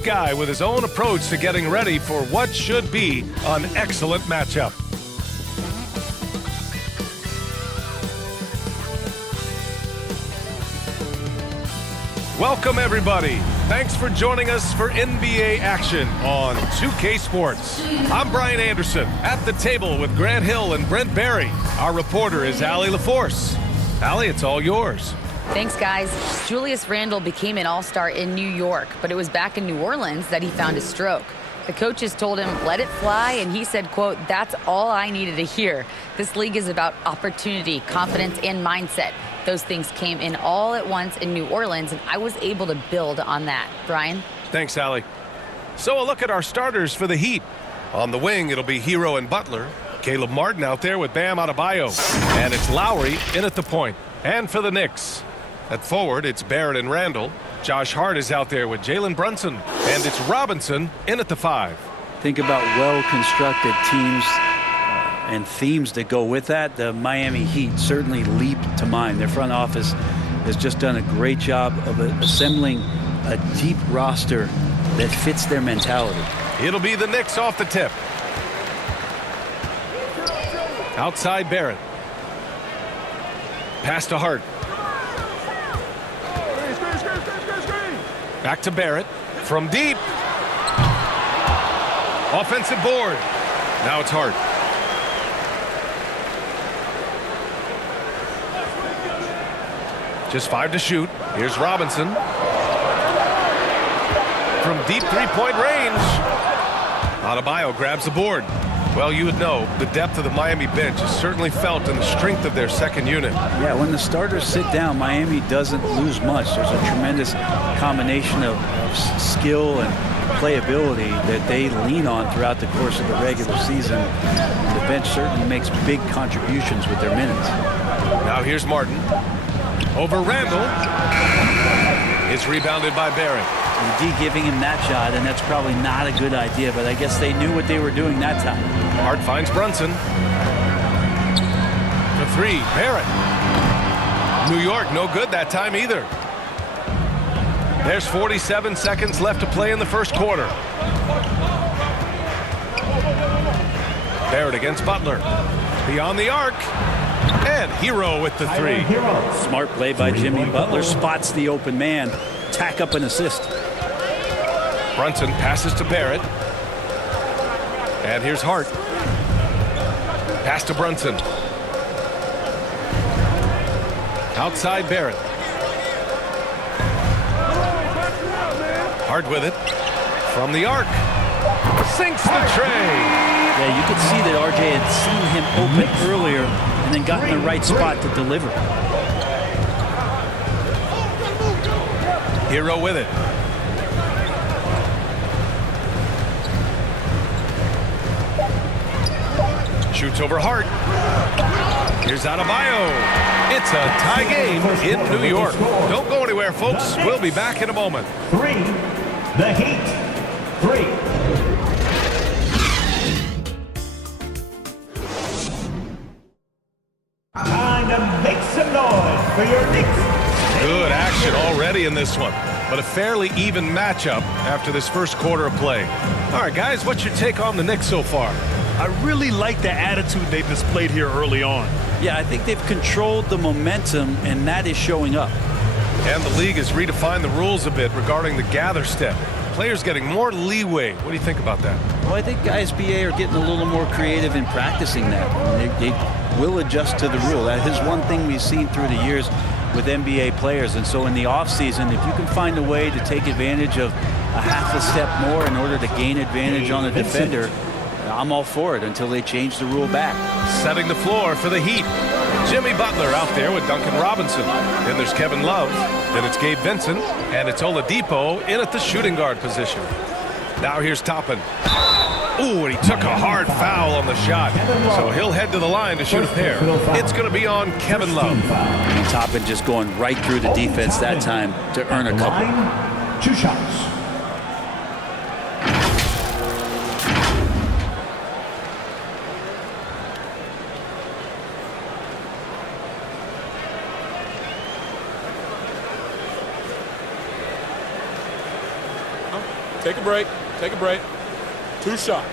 Each guy with his own approach to getting ready for what should be an excellent matchup. Welcome, everybody. Thanks for joining us for NBA action on 2K Sports. I'm Brian Anderson, at the table with Grant Hill and Brent Barry. Our reporter is Allie LaForce. Allie, it's all yours. Thanks, guys. Julius Randle became an all-star in New York, but it was back in New Orleans that he found his stroke. The coaches told him, let it fly, and he said, quote, that's all I needed to hear. This league is about opportunity, confidence, and mindset. Those things came in all at once in New Orleans, and I was able to build on that. Brian? Thanks, Allie. So a look at our starters for the Heat. On the wing, it'll be Hero and Butler. Caleb Martin out there with Bam Adebayo. And it's Lowry in at the point. And for the Knicks, at forward, it's Barrett and Randall. Josh Hart is out there with Jalen Brunson. And it's Robinson in at the 5. Think about well-constructed teams and themes that go with that. The Miami Heat certainly leap to mind. Their front office has just done a great job of assembling a deep roster that fits their mentality. It'll be the Knicks off the tip. Outside Barrett. Pass to Hart. Back to Barrett. From deep. Offensive board. Now it's Hart. Just 5 to shoot. Here's Robinson. From deep three-point range. Adebayo grabs the board. Well, you would know the depth of the Miami bench is certainly felt in the strength of their second unit. Yeah, when the starters sit down, Miami doesn't lose much. There's a tremendous combination of skill and playability that they lean on throughout the course of the regular season. The bench certainly makes big contributions with their minutes. Now here's Martin. Over Randall. It's rebounded by Barrett. D giving him that shot, and that's probably not a good idea, but I guess they knew what they were doing that time. Hart finds Brunson. The 3, Barrett. New York, no good that time either. There's 47 seconds left to play in the first quarter. Barrett against Butler. Beyond the arc. And Hero with the 3. Smart play by Jimmy Butler. Spots the open man. Tack up an assist. Brunson passes to Barrett. And here's Hart. Pass to Brunson. Outside Barrett. Hart with it. From the arc. Sinks the tray. Yeah, you could see that RJ had seen him open earlier and then got in the right spot to deliver. Hero with it. Shoots over Hart. Here's Adebayo. It's a tie game in New York. Don't go anywhere, folks. We'll be back in a moment. 3. The Heat. 3. Time to make some noise for your Knicks. Good action already in this one, but a fairly even matchup after this first quarter of play. All right, guys, what's your take on the Knicks so far? I really like the attitude they've displayed here early on. Yeah, I think they've controlled the momentum, and that is showing up. And the league has redefined the rules a bit regarding the gather step. Players getting more leeway. What do you think about that? Well, I think ISBA are getting a little more creative in practicing that. They will adjust to the rule. That is one thing we've seen through the years with NBA players. And so in the offseason, if you can find a way to take advantage of a half a step more in order to gain advantage on a defender, I'm all for it until they change the rule back. Setting the floor for the Heat. Jimmy Butler out there with Duncan Robinson. Then there's Kevin Love. Then it's Gabe Vincent. And it's Oladipo in at the shooting guard position. Now here's Toppin. Ooh, and he took a hard foul on the shot. So he'll head to the line to shoot a pair. It's going to be on Kevin Love. Toppin just going right through the defense that time to earn a couple. 2 shots. Take a break. Take a break. 2 shots.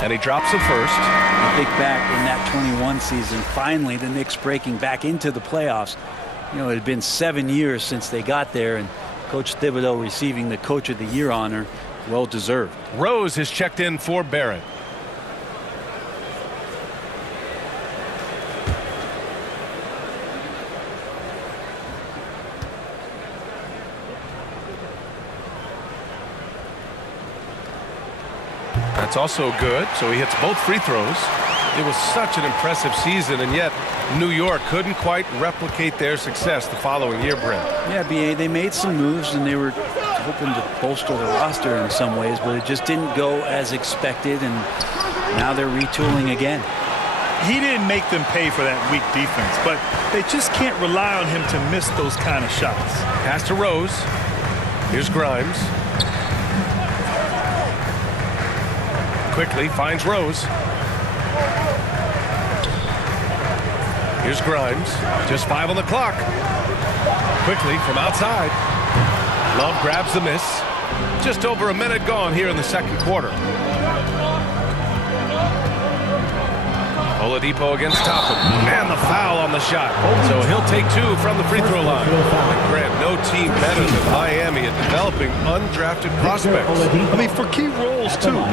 And he drops it first. I think back in that 21 season, finally the Knicks breaking back into the playoffs. You know, it had been 7 years since they got there, and Coach Thibodeau receiving the Coach of the Year honor, well deserved. Rose has checked in for Barrett. That's also good, so he hits both free throws. It was such an impressive season, and yet New York couldn't quite replicate their success the following year, Brent. Yeah, B.A., they made some moves, and they were hoping to bolster the roster in some ways, but it just didn't go as expected, and now they're retooling again. He didn't make them pay for that weak defense, but they just can't rely on him to miss those kind of shots. Pass to Rose. Here's Grimes. Quickly finds Rose. Here's Grimes. Just 5 on the clock. Quickly from outside. Love grabs the miss. Just over a minute gone here in the second quarter. Oladipo against Toppin. And the foul on the shot. So he'll take 2 from the free throw line. And Grant, no team better than Miami at developing undrafted prospects. I mean, for key roles, too.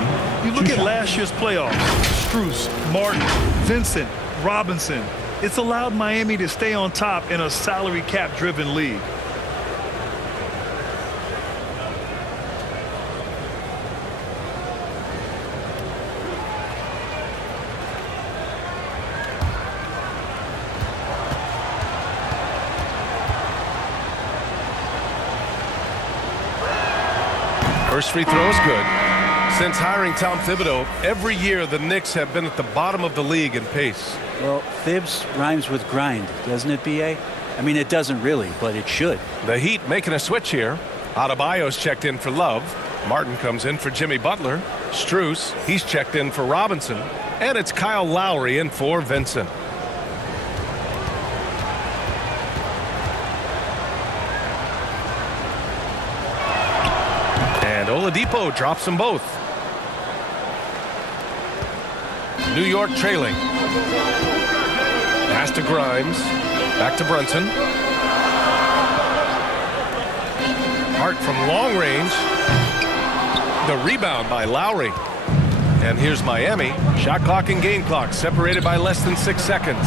You look at last year's playoffs. Strus, Martin, Vincent, Robinson. It's allowed Miami to stay on top in a salary cap-driven league. First free throw is good. Since hiring Tom Thibodeau, every year the Knicks have been at the bottom of the league in pace. Well, Thibs rhymes with grind, doesn't it, B.A.? I mean, it doesn't really, but it should. The Heat making a switch here. Adebayo's checked in for Love. Martin comes in for Jimmy Butler. Strus, he's checked in for Robinson. And it's Kyle Lowry in for Vincent. And Oladipo drops them both. New York trailing. Pass to Grimes. Back to Brunson. Hart from long range. The rebound by Lowry. And here's Miami. Shot clock and game clock separated by less than 6 seconds.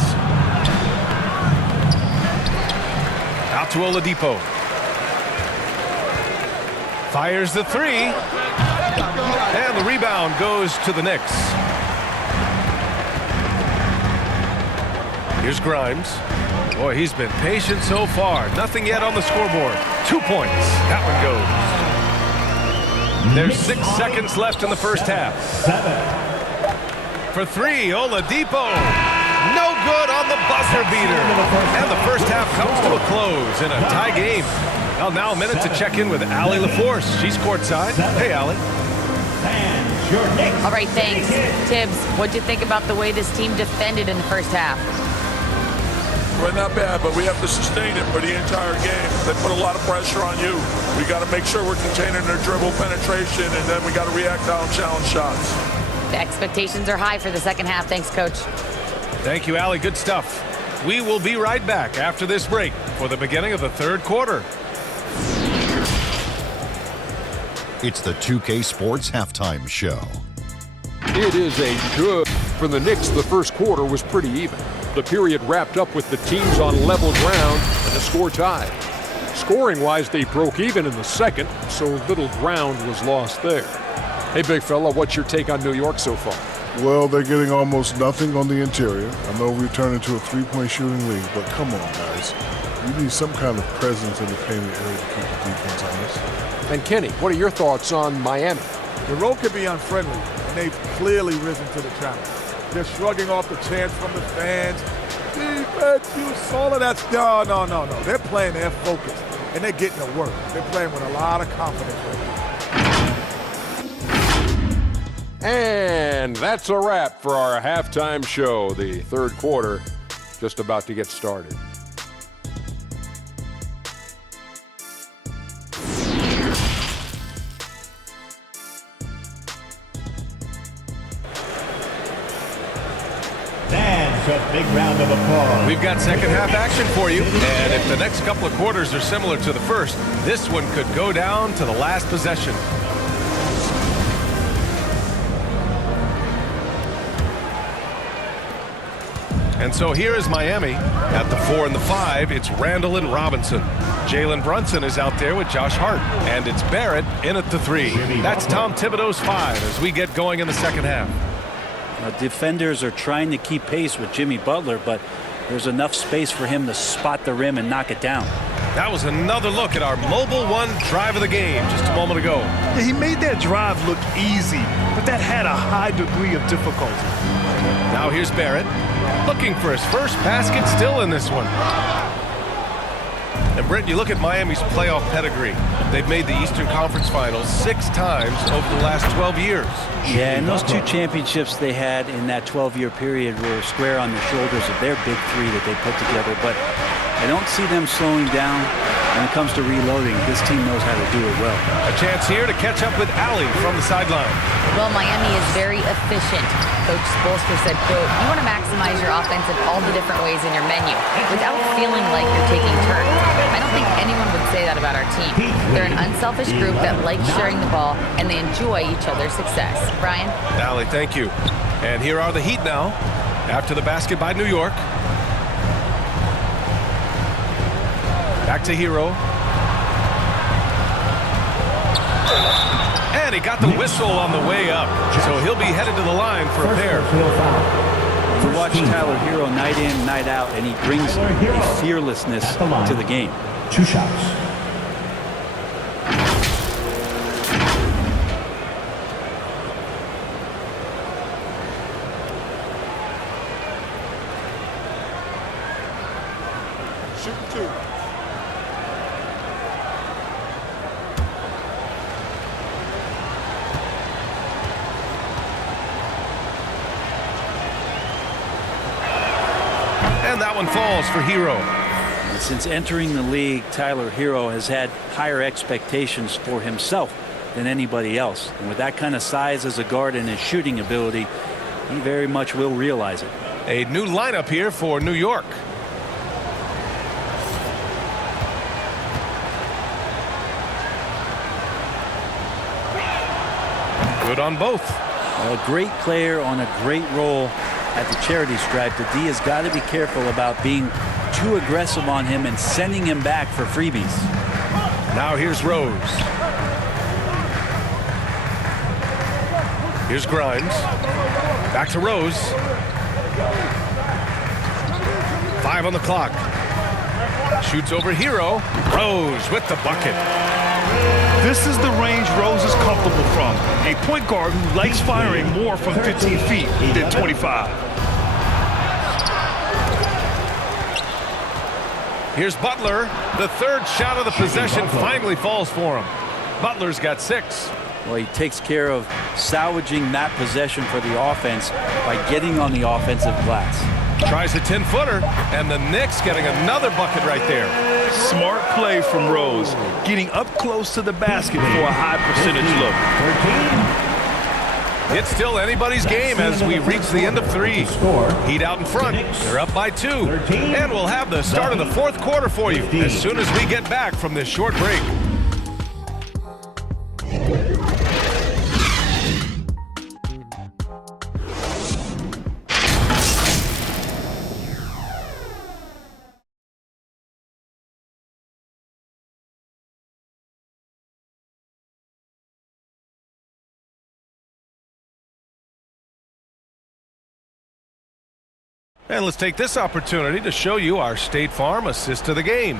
Out to Oladipo. Fires the 3. And the rebound goes to the Knicks. Here's Grimes. Boy, he's been patient so far. Nothing yet on the scoreboard. 2 points. That one goes. There's 6 seconds left in the first half. 7. For 3, Oladipo. No good on the buzzer beater. And the first half comes to a close in a tie game. Well, now a minute to check in with Allie LaForce. She's courtside. Hey, Allie. All right, thanks. Tibbs, what'd you think about the way this team defended in the first half? Well, not bad, but we have to sustain it for the entire game. They put a lot of pressure on you. We got to make sure we're containing their dribble penetration, and then we got to react on challenge shots. The expectations are high for the second half. Thanks, Coach. Thank you, Allie. Good stuff. We will be right back after this break for the beginning of the third quarter. It's the 2K Sports Halftime Show. It is a good. For the Knicks, the first quarter was pretty even. The period wrapped up with the teams on level ground and the score tied. Scoring-wise, they broke even in the second, so little ground was lost there. Hey, big fella, what's your take on New York so far? Well, they're getting almost nothing on the interior. I know we've turned into a three-point shooting league, but come on, guys. You need some kind of presence in the painted area to keep the defense honest. And Kenny, what are your thoughts on Miami? The road can be unfriendly, and they've clearly risen to the challenge. They're shrugging off the chants from the fans. Defense, you saw it. That's no. They're playing their focus, and they're getting to work. They're playing with a lot of confidence right now. And that's a wrap for our halftime show. The third quarter just about to get started. A big round of applause. We've got second half action for you, and if the next couple of quarters are similar to the first, this one could go down to the last possession. And so here is Miami. At the 4 and the 5, it's Randall and Robinson. Jalen Brunson is out there with Josh Hart, and it's Barrett in at the 3. That's Tom Thibodeau's 5 as we get going in the second half. Defenders are trying to keep pace with Jimmy Butler, but there's enough space for him to spot the rim and knock it down. That was another look at our Mobile One drive of the game just a moment ago. Yeah, he made that drive look easy, but that had a high degree of difficulty. Now here's Barrett, looking for his first basket still in this one. And Brent, you look at Miami's playoff pedigree. They've made the Eastern Conference Finals 6 times over the last 12 years. Yeah, and those 2 championships they had in that 12-year period were square on the shoulders of their big 3 that they put together. But I don't see them slowing down when it comes to reloading. This team knows how to do it well. A chance here to catch up with Allie from the sideline. Well, Miami is very efficient. Coach Spoelstra said, quote, "You want to maximize your offense in all the different ways in your menu without feeling like you're taking turns." I don't think anyone would say that about our team. They're an unselfish group that likes sharing the ball, and they enjoy each other's success. Brian? Allie, thank you. And here are the Heat now, after the basket by New York. Back to Hero. And he got the whistle on the way up, so he'll be headed to the line for a pair. You watch Tyler Hero night in, night out, and he brings a fearlessness to the game. 2 shots. Shoot 2. And that one falls for Hero. And since entering the league, Tyler Hero has had higher expectations for himself than anybody else. And with that kind of size as a guard and his shooting ability, he very much will realize it. A new lineup here for New York. Good on both. A great player on a great role at the charity stripe. The D has got to be careful about being too aggressive on him and sending him back for freebies. Now here's Rose. Here's Grimes. Back to Rose. 5 on the clock. Shoots over Hero. Rose with the bucket. This is the range Rose is comfortable from. A point guard who likes firing more from 15 feet than 25. Here's Butler. The third shot of the possession finally falls for him. Butler's got 6. Well, he takes care of salvaging that possession for the offense by getting on the offensive glass. Tries a 10-footer, and the Knicks getting another bucket right there. Smart play from Rose, getting up close to the basket for a high percentage look. 13. It's still anybody's game as we reach the end of 3. Heat out in front. They're up by 2. And we'll have the start of the fourth quarter for you as soon as we get back from this short break. And let's take this opportunity to show you our State Farm assist of the game.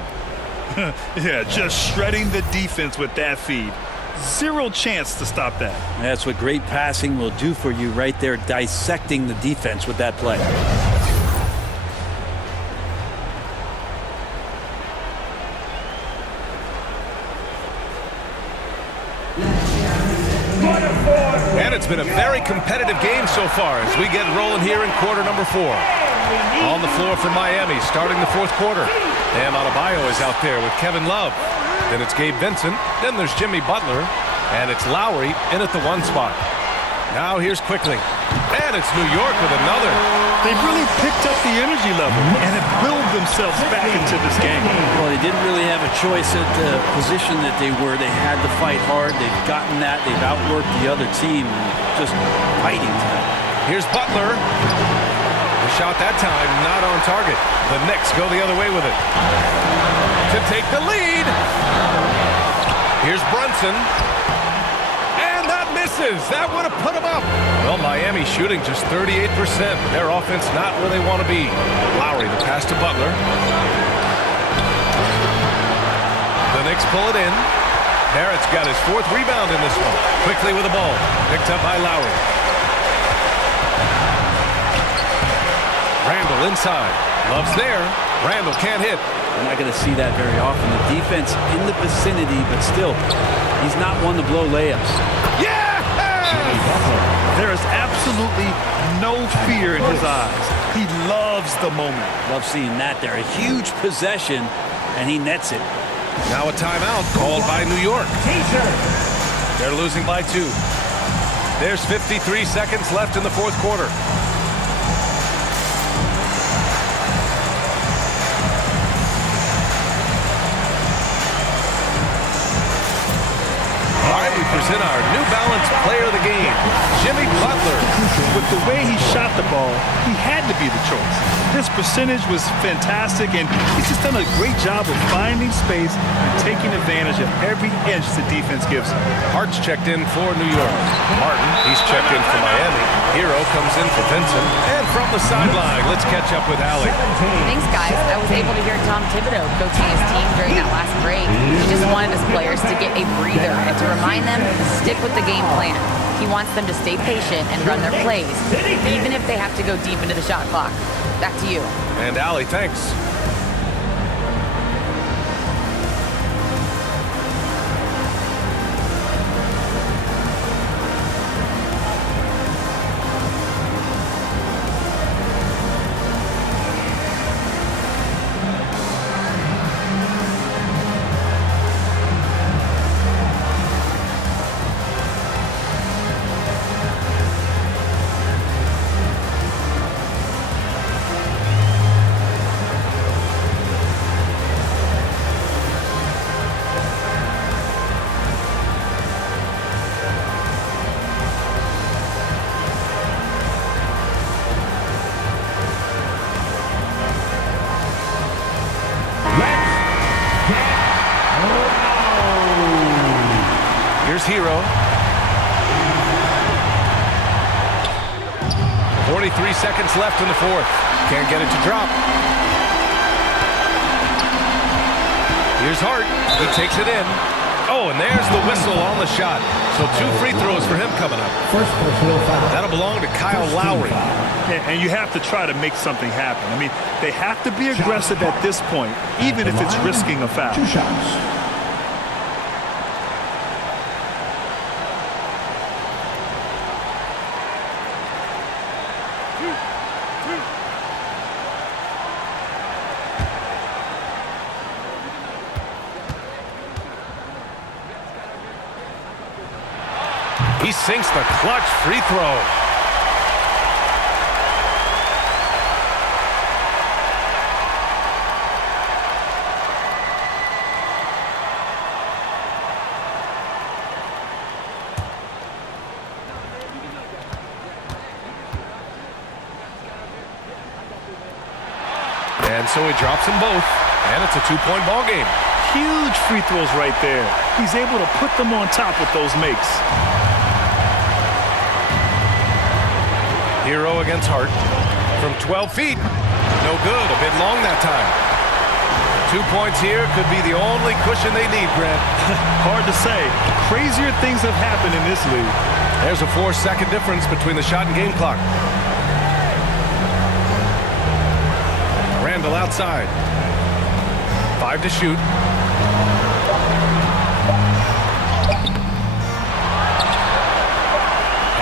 Yeah, just shredding the defense with that feed. Zero chance to stop that. That's what great passing will do for you right there, dissecting the defense with that play. And it's been a very competitive game so far as we get rolling here in quarter number 4. On the floor for Miami, starting the fourth quarter. Bam Adebayo is out there with Kevin Love. Then it's Gabe Vincent. Then there's Jimmy Butler. And it's Lowry in at the 1 spot. Now here's Quickly. And it's New York with another. They really picked up the energy level and have willed themselves back into this game. Well, they didn't really have a choice at the position that they were. They had to fight hard. They've gotten that. They've outworked the other team. Just fighting tonight. Here's Butler. The shot that time not on target. The Knicks go the other way with it. To take the lead. Here's Brunson. That would have put them up. Well, Miami shooting just 38%. Their offense not where they want to be. Lowry, the pass to Butler. The Knicks pull it in. Barrett's got his 4th rebound in this one. Quickly with the ball. Picked up by Lowry. Randall inside. Love's there. Randall can't hit. We're not going to see that very often. The defense in the vicinity, but still, he's not one to blow layups. Yeah! There is absolutely no fear in his eyes. He loves the moment. Love seeing that there. A huge possession, and he nets it. Now a timeout called by New York. They're losing by 2. There's 53 seconds left in the fourth quarter. Present our New Balance player of the game, Jimmy Butler. With the way he shot the ball, he had to be the choice. His percentage was fantastic, and he's just done a great job of finding space and taking advantage of every inch the defense gives him. Hart's checked in for New York. Martin, he's checked in for Miami. Hero comes in for Vincent. And from the sideline, let's catch up with Allie. Thanks, guys. I was able to hear Tom Thibodeau coaching his team during that last break. He just wanted his players to get a breather and to remind them to stick with the game plan. He wants them to stay patient and run their plays, even if they have to go deep into the shot clock. Back to you. And Allie, thanks. Hero. 43 seconds left in the fourth. Can't get it to drop. Here's Hart. He takes it in. Oh, and there's the whistle on the shot. So 2 free throws for him coming up. That'll belong to Kyle Lowry. And you have to try to make something happen. I mean, they have to be aggressive at this point, even if it's risking a foul. 2 shots. He sinks the clutch free throw. And so he drops them both, and it's a 2-point ball game. Huge free throws right there. He's able to put them on top with those makes. Hero against Hart from 12 feet. No good. A bit long that time. 2 points here could be the only cushion they need, Grant. Hard to say. Crazier things have happened in this league. There's a 4-second difference between the shot and game clock. Randall outside. 5 to shoot.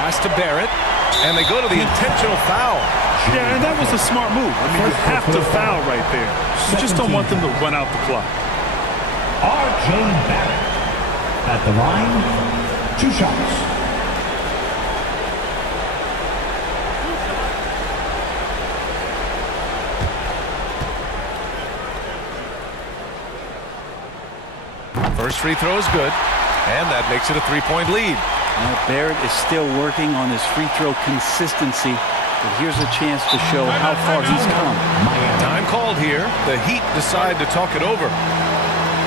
Pass to Barrett. And they go to the intentional foul. Yeah, and that was a smart move. I mean, you have to foul right there. You just don't want them to run out the clock. R.J. Barrett at the line, 2 shots. First free throw is good, and that makes it a 3-point lead. Barrett is still working on his free throw consistency, but here's a chance to show how far he's come. Time called here. The Heat decide to talk it over.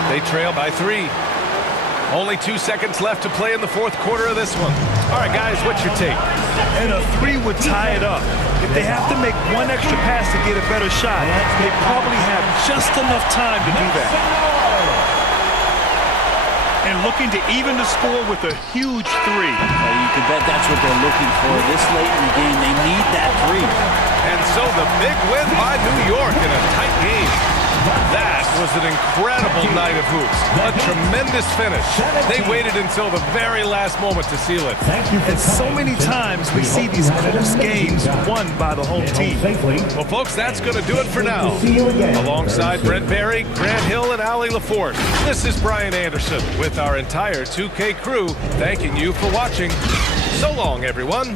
They trail by 3. Only 2 seconds left to play in the 4th quarter of this one. All right, guys, what's your take? And a 3 would tie it up. If they have to make 1 extra pass to get a better shot, they probably have just enough time to do that. And looking to even the score with a huge 3. You can bet that's what they're looking for this late in the game. They need that 3. And so the big win by New York in a tight game. That was an incredible night of hoops. A tremendous finish. They waited until the very last moment to seal it. And so many times we see these close games won by the home team. Well, folks, that's going to do it for now. Alongside Brent Barry, Grant Hill, and Allie LaForce, this is Brian Anderson with our entire 2K crew thanking you for watching. So long, everyone.